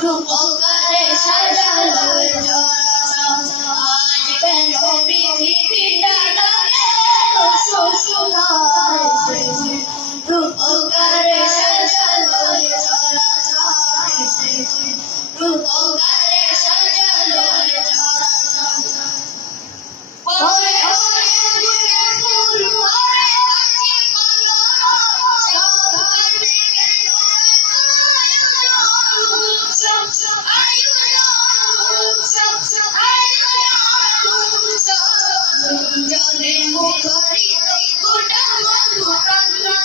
রূপকারে সাজালো চরাচর আজ কেন পৃথিবীটা ডাকে শ্বশুরায় এসেছে রূপকারে সাজালো চরাচর এসেছে রূপকারে সাজালো চরাচর ওরে ওরে ফুলে ফুল ওরে পাখি কলরব সব কাটে গেল জলে মুখরিত গোটা বন্ধু কান্না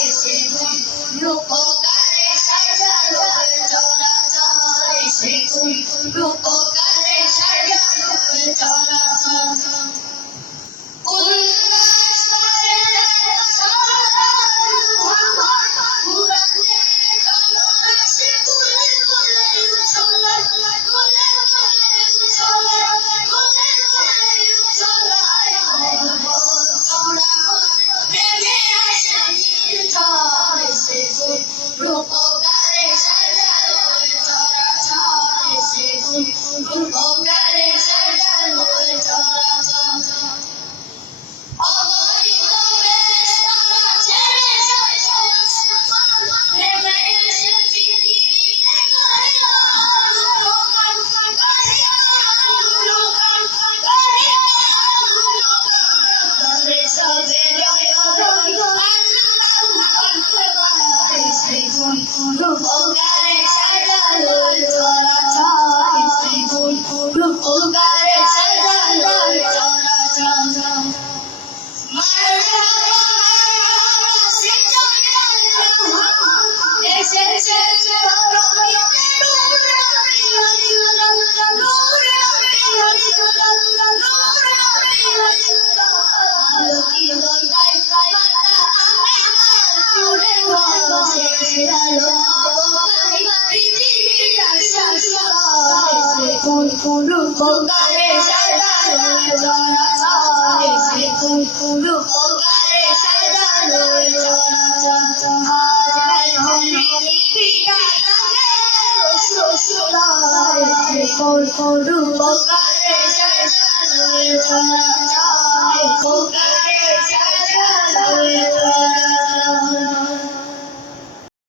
এসেছে রূপকারে সাজালো চরাচর এসেছে রূপকারে সাজালো চরাচর উল্লাস করে রূপকারে সাজালো চরাচর এসেছে রূপকারে সাজালো চরাচর অগণিত বেশ তোরা ছেড়ে নেমে এসে পৃথিবীতে সবে জয় রূপকারে সাজালো চরাচর রূপকারে সাজালো চরাচর রূপকারে সাজালো চরাচর রূপকারে সাজালো চরাচর আজ পৃথিবীটা শ্বশুরায় রূপকারে সাজালো চরাচর রূপকারে সাজালো